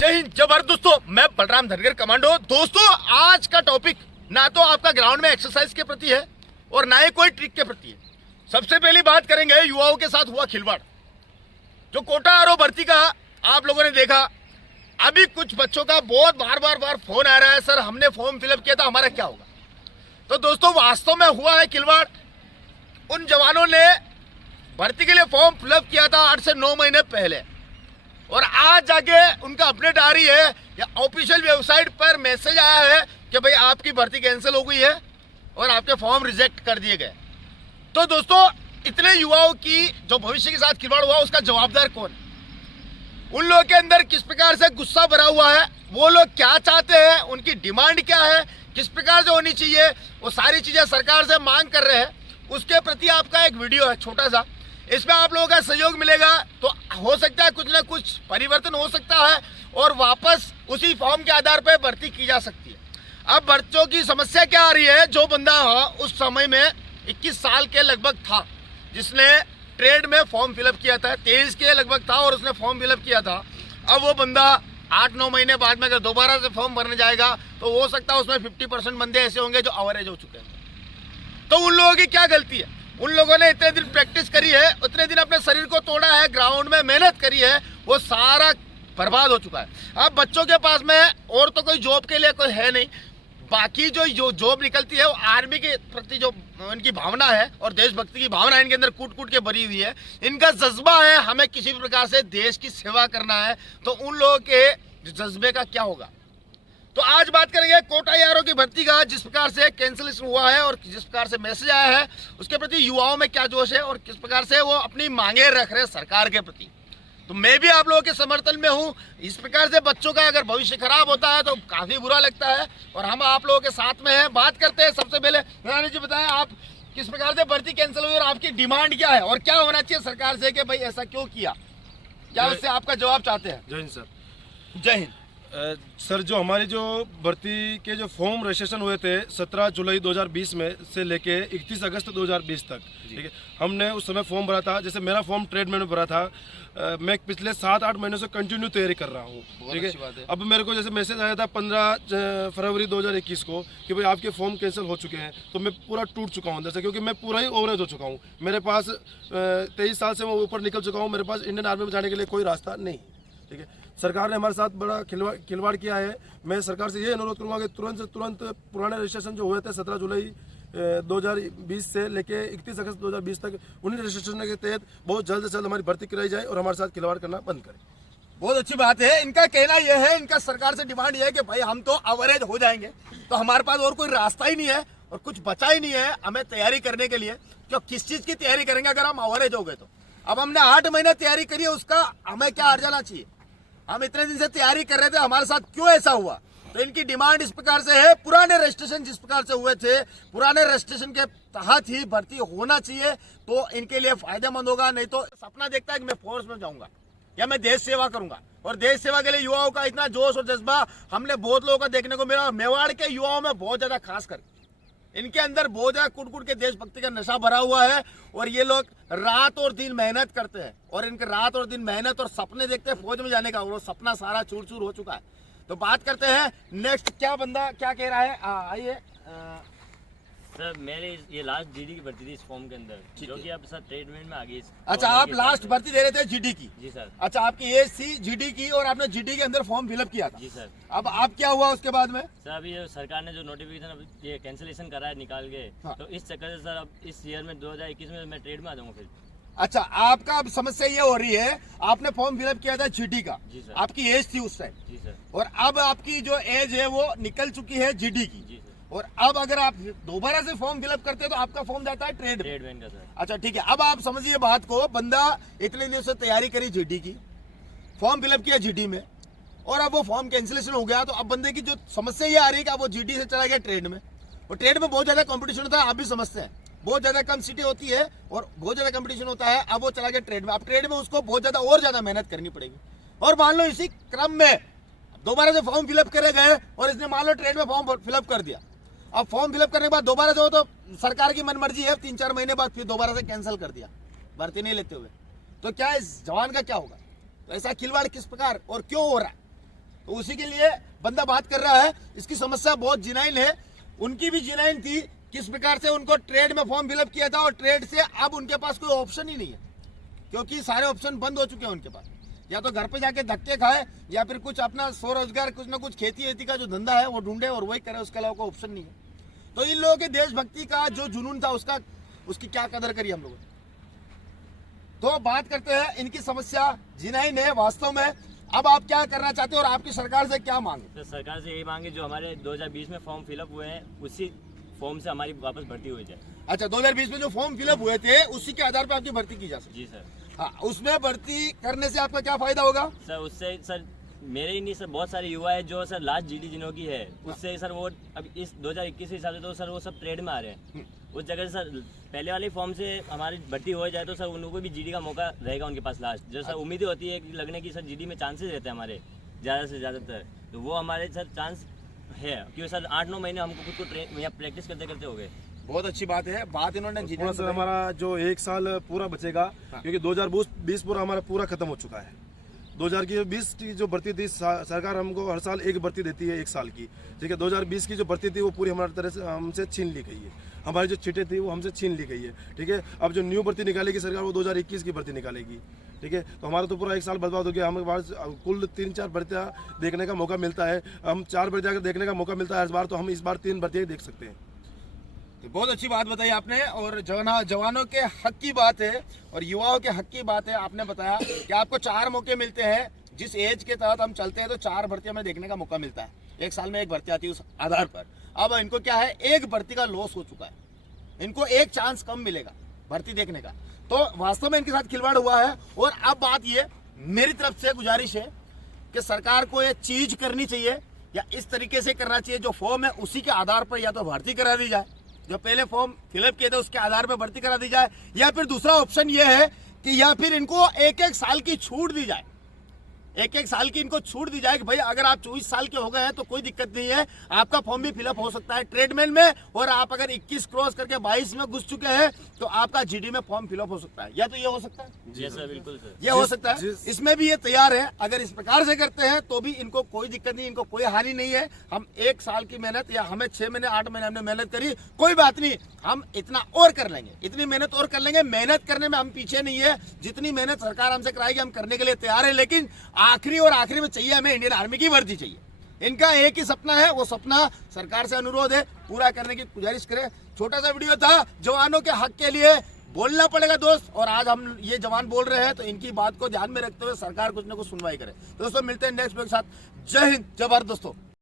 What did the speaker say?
जय हिंद जय भारत दोस्तों, मैं बलराम धनगर कमांडो। दोस्तों, आज का टॉपिक ना तो आपका ग्राउंड में एक्सरसाइज के प्रति है और ना ही कोई ट्रिक के प्रति है। सबसे पहली बात करेंगे युवाओं के साथ हुआ खिलवाड़। जो कोटा आरओ भर्ती का आप लोगों ने देखा, अभी कुछ बच्चों का बहुत बार फोन आ रहा है, सर हमने फॉर्म फिलअप किया था, हमारा क्या होगा। तो दोस्तों, वास्तव में हुआ है खिलवाड़। उन जवानों ने भर्ती के लिए फॉर्म फिलअप किया था 8 से 9 महीने पहले, और आज जाके उनका अपडेट आ रही है या ऑफिशियल वेबसाइट पर मैसेज आया है कि भाई आपकी भर्ती कैंसिल हो गई है और आपके फॉर्म रिजेक्ट कर दिए गए। तो दोस्तों, इतने युवाओं की जो भविष्य के साथ खिलवाड़ हुआ, उसका जवाबदार कौन है? उन लोगों के अंदर किस प्रकार से गुस्सा भरा हुआ है, वो लोग क्या चाहते हैं, उनकी डिमांड क्या है, किस प्रकार से होनी चाहिए, वो सारी चीजें सरकार से मांग कर रहे हैं। उसके प्रति आपका एक वीडियो है छोटा सा, इसमें आप लोगों का सहयोग मिलेगा तो हो सकता है कुछ ना कुछ परिवर्तन हो सकता है और वापस उसी फॉर्म के आधार पर भर्ती की जा सकती है। अब बच्चों की समस्या क्या आ रही है? जो बंदा उस समय में 21 साल के लगभग था, जिसने ट्रेड में फॉर्म फिलअप किया था, 23 के लगभग था और उसने फॉर्म फिलअप किया था, अब वो बंदा 8-9 महीने बाद में अगर दोबारा से फॉर्म भरने जाएगा तो हो सकता है उसमें 50% बंदे ऐसे होंगे जो अवरेज हो चुके हैं। तो उन लोगों की क्या गलती है? उन लोगों ने इतने दिन प्रैक्टिस करी है, उतने दिन अपने शरीर को तोड़ा है, ग्राउंड में मेहनत करी है, वो सारा बर्बाद हो चुका है। अब बच्चों के पास में और तो कोई जॉब के लिए कोई है नहीं, बाकी जो जॉब निकलती है वो आर्मी के प्रति जो इनकी भावना है और देशभक्ति की भावना इनके अंदर कूट कूट के भरी हुई है। इनका जज्बा है हमें किसी भी प्रकार से देश की सेवा करना है। तो उन लोगों के जज्बे का क्या होगा? तो आज बात करेंगे कोटा आरओ की भर्ती का, जिस प्रकार से कैंसिलेशन हुआ है और जिस प्रकार से मैसेज आया है, उसके प्रति युवाओं में क्या जोश है और किस प्रकार से वो अपनी मांगे रख रहे हैं सरकार के प्रति। तो मैं भी आप लोगों के समर्थन में हूं। इस प्रकार से बच्चों का अगर भविष्य खराब होता है तो काफी बुरा लगता है और हम आप लोगों के साथ में हैं। बात करते हैं। सबसे पहले रानी जी बताएं, आप किस प्रकार से भर्ती कैंसिल हुई और आपकी डिमांड क्या है और क्या होना चाहिए सरकार से कि भाई ऐसा क्यों किया? क्या उससे आपका जवाब चाहते हैं? जय हिंद सर। जय हिंद सर, जो हमारी जो भर्ती के जो फॉर्म रजिस्ट्रेशन हुए थे 17 जुलाई 2020 में से लेके 31 अगस्त 2020 तक, ठीक है, हमने उस समय फॉर्म भरा था। जैसे मेरा फॉर्म ट्रेडमैन में भरा था, मैं पिछले 7-8 महीनों से कंटिन्यू तैयारी कर रहा हूँ, ठीक है। अब मेरे को जैसे मैसेज आया था 15 फरवरी 2021 को कि भाई आपके फॉर्म कैंसिल हो चुके हैं, तो मैं पूरा टूट चुका हूँ अंदर से, क्योंकि मैं पूरा ही ओवरेज हो चुका हूँ। मेरे पास 23 साल से मैं ऊपर निकल चुका हूँ, मेरे पास इंडियन आर्मी में जाने के लिए कोई रास्ता नहीं, ठीक है। सरकार ने हमारे साथ बड़ा खिलवाड़ किया है। मैं सरकार से ये अनुरोध करूंगा कि तुरंत से तुरंत पुराने रजिस्ट्रेशन जो हुए थे 17 जुलाई 2020 से लेके 31 अगस्त 2020 तक, उन्हीं रजिस्ट्रेशन के तहत बहुत जल्द से जल्द हमारी भर्ती कराई जाए और हमारे साथ खिलवाड़ करना बंद करें। बहुत अच्छी बात है। इनका कहना यह है, इनका सरकार से डिमांड यह है कि भाई हम तो अवरेज हो जाएंगे, तो हमारे पास और कोई रास्ता ही नहीं है और कुछ बचा ही नहीं है हमें तैयारी करने के लिए। क्यों, किस चीज की तैयारी करेंगे अगर हम अवरेज हो गए तो? अब हमने 8 महीने तैयारी करी है, उसका हमें क्या अर्जाना चाहिए? हम इतने दिन से तैयारी कर रहे थे, हमारे साथ क्यों ऐसा हुआ? तो इनकी डिमांड इस प्रकार से है, पुराने रजिस्ट्रेशन जिस प्रकार से हुए थे, पुराने रजिस्ट्रेशन के तहत ही भर्ती होना चाहिए, तो इनके लिए फायदेमंद होगा। नहीं तो सपना देखता है कि मैं फोर्स में जाऊंगा या मैं देश सेवा करूंगा, और देश सेवा के लिए युवाओं का इतना जोश और जज्बा हमने बहुत लोगों का देखने को मिला। मेवाड़ के युवाओं में बहुत ज्यादा, खास कर इनके अंदर बहुत ज्यादा कुट के देशभक्ति का नशा भरा हुआ है और ये लोग रात और दिन मेहनत करते हैं और इनके रात और दिन मेहनत और सपने देखते हैं फौज में जाने का, वो सपना सारा चूर चूर हो चुका है। तो बात करते हैं नेक्स्ट, क्या बंदा क्या कह रहा है? आइए सर, मेरे ये लास्ट जीडी की भर्ती थी इस फॉर्म के अंदर, जो कि आप सर ट्रेडमैन में आ गई। अच्छा, आप लास्ट भर्ती दे रहे थे जीडी की? जी सर। अच्छा, आपकी एज थी जीडी की और आपने जीडी के अंदर फॉर्म फिलअप किया था? जी सर। अब क्या हुआ उसके बाद में? सर, अभी सरकार ने जो नोटिफिकेशन ये कैंसिलेशन करा है निकाल के, हाँ। तो इस चक्कर से सर अब इस ईयर में 2021 में मैं ट्रेड में आ जाऊंगा फिर। अच्छा, आपका अब समस्या ये हो रही है, आपने फॉर्म फिलअप किया था जीडी का? जी सर। आपकी एज थी उस टाइम? जी सर। और अब आपकी जो एज है वो निकल चुकी है जीडी की? जी सर। और अब अगर आप दोबारा से फॉर्म फिलअप करते हैं तो आपका फॉर्म जाता है ट्रेडमैन का सर। अच्छा, ठीक है। अब आप समझिए बात को, बंदा इतने दिनों से तैयारी करी जीडी की, फॉर्म फिलअप किया जीडी में, और अब वो फॉर्म कैंसिलेशन हो गया, तो अब बंदे की जो समस्या ये आ रही है कि अब वो जीडी से चला गया ट्रेड में, और ट्रेड में बहुत ज्यादा कंपटीशन होता है, आप भी समझते हैं, बहुत ज्यादा कम सीटें होती है और बहुत ज्यादा कंपटीशन होता है। अब वो चला गया ट्रेड में, अब ट्रेड में उसको बहुत ज्यादा और ज्यादा मेहनत करनी पड़ेगी। और मान लो इसी क्रम में दोबारा से फॉर्म फिलअप करे गए और इसने मान लो ट्रेड में फॉर्म फिलअप कर दिया, अब फॉर्म फिलअप करने के बाद दोबारा से हो तो सरकार की मनमर्जी है, 3-4 महीने बाद फिर दोबारा से कैंसिल कर दिया भर्ती नहीं लेते हुए, तो क्या इस जवान का क्या होगा? तो ऐसा खिलवाड़ किस प्रकार और क्यों हो रहा है? तो उसी के लिए बंदा बात कर रहा है। इसकी समस्या बहुत जिनाइन है, उनकी भी जिनाइन थी किस प्रकार से उनको ट्रेड में फॉर्म फिलअप किया था और ट्रेड से अब उनके पास कोई ऑप्शन ही नहीं है, क्योंकि सारे ऑप्शन बंद हो चुके हैं उनके पास। या तो घर पे जाके धक्के खाए या फिर कुछ अपना स्वरोजगार, कुछ ना कुछ खेती वेती का जो धंधा है वो ढूंढे और वही करे, उसके अलावा कोई ऑप्शन नहीं है। तो इन लोगों के देशभक्ति का जो जुनून था उसकी क्या कदर करी हम लोगों ने। तो बात करते हैं इनकी समस्या जिनाइन है वास्तव में। अब आप क्या करना चाहते हो और आपकी सरकार से क्या मांगे? तो सरकार से यही मांगे जो हमारे 2020 में फॉर्म फिलअप हुए हैं उसी फॉर्म से हमारी वापस भर्ती हो जाए। अच्छा, 2020 में जो फॉर्म फिलअप हुए थे उसी के आधार पर आपकी भर्ती की जा सकती जी सर। है। हाँ, उसमें भर्ती करने से आपका क्या फायदा होगा? सर उससे सर मेरे ही नहीं सर बहुत सारे युवा है जो सर लास्ट जीडी जिनों की है उससे सर वो अब इस 2021 के हिसाब से तो सर वो सब ट्रेड में आ रहे हैं। उस जगह से सर पहले वाले फॉर्म से हमारी भर्ती हो जाए तो सर उनको भी जीडी का मौका रहेगा उनके पास लास्ट। जो सर उम्मीदें होती है कि लगने की सर जीडी में चांसेस रहते हैं हमारे ज़्यादा से ज़्यादातर, तो वो हमारे सर चांस है क्योंकि सर 8-9 महीने हमको खुद को ट्रेन या प्रैक्टिस करते करते हो गए। बहुत अच्छी बात है, बात इन्होंने थोड़ा सा हमारा जो 1 साल पूरा बचेगा, क्योंकि 2020 पूरा हमारा पूरा खत्म हो चुका है। 2020 की जो भर्ती थी सरकार हमको हर साल एक भर्ती देती है 1 साल की, ठीक है। 2020 की जो भर्ती थी वो पूरी हमारी तरह से हमसे छीन ली गई है, हमारी जो चिटें थी वो हमसे छीन ली गई है, ठीक है। अब जो न्यू भर्ती निकालेगी सरकार वो 2021 की भर्ती निकालेगी, ठीक है। तो हमारा तो पूरा 1 साल बर्बाद हो गया। हमें पास कुल 3-4 भर्तियाँ देखने का मौका मिलता है, हम 4 भर्तियाँ अगर देखने का मौका मिलता है इस बार, तो हम इस बार 3 भर्तियाँ देख सकते हैं। तो बहुत अच्छी बात बताई आपने और जवानों के हक की बात है और युवाओं के हक की बात है। आपने बताया कि आपको 4 मौके मिलते हैं, जिस एज के तहत हम चलते हैं तो 4 भर्तियां में देखने का मौका मिलता है। 1 साल में 1 भर्ती आती है उस आधार पर। अब इनको क्या है, 1 भर्ती का लॉस हो चुका है, इनको 1 चांस कम मिलेगा भर्ती देखने का। तो वास्तव में इनके साथ खिलवाड़ हुआ है। और अब बात ये मेरी तरफ से गुजारिश है कि सरकार को ये चीज करनी चाहिए या इस तरीके से करना चाहिए, जो फॉर्म है उसी के आधार पर या तो भर्ती करा दी जाए, जो पहले फॉर्म फिलअप किए थे उसके आधार पर भर्ती करा दी जाए, या फिर दूसरा ऑप्शन ये है कि या फिर इनको 1-1 साल की छूट दी जाए, 1-1 साल की इनको छूट दी जाए कि भाई अगर आप 24 साल के हो गए हैं तो कोई दिक्कत नहीं है, आपका फॉर्म भी फिलअप हो सकता है ट्रेडमैन में, और आप अगर 21 क्रॉस करके 22 में घुस चुके हैं तो आपका जीडी में फॉर्म फिलअप हो सकता है। या तो ये हो सकता है, जी सर बिल्कुल सर, ये हो सकता है। इसमें भी ये तैयार है, अगर इस प्रकार से करते हैं तो भी इनको कोई दिक्कत नहीं, इनको कोई हानि नहीं है। हम 1 साल की मेहनत या हमें 6 महीने 8 महीने हमने मेहनत करी, कोई बात नहीं, हम इतना और कर लेंगे, इतनी मेहनत और कर लेंगे। मेहनत करने में हम पीछे नहीं है, जितनी मेहनत सरकार हमसे कराएगी हम करने के लिए तैयार है। लेकिन आखिरी में चाहिए हमें इंडियन आर्मी की वर्दी चाहिए। इनका एक ही सपना है, वो सपना सरकार से अनुरोध है पूरा करने की गुजारिश करें। छोटा सा वीडियो था, जवानों के हक के लिए बोलना पड़ेगा दोस्त, और आज हम ये जवान बोल रहे हैं तो इनकी बात को ध्यान में रखते हुए सरकार कुछ ना कुछ सुनवाई करे। दोस्तों मिलते हैं नेक्स्ट वीडियो के साथ। जय हिंद, जय भारत दोस्तों।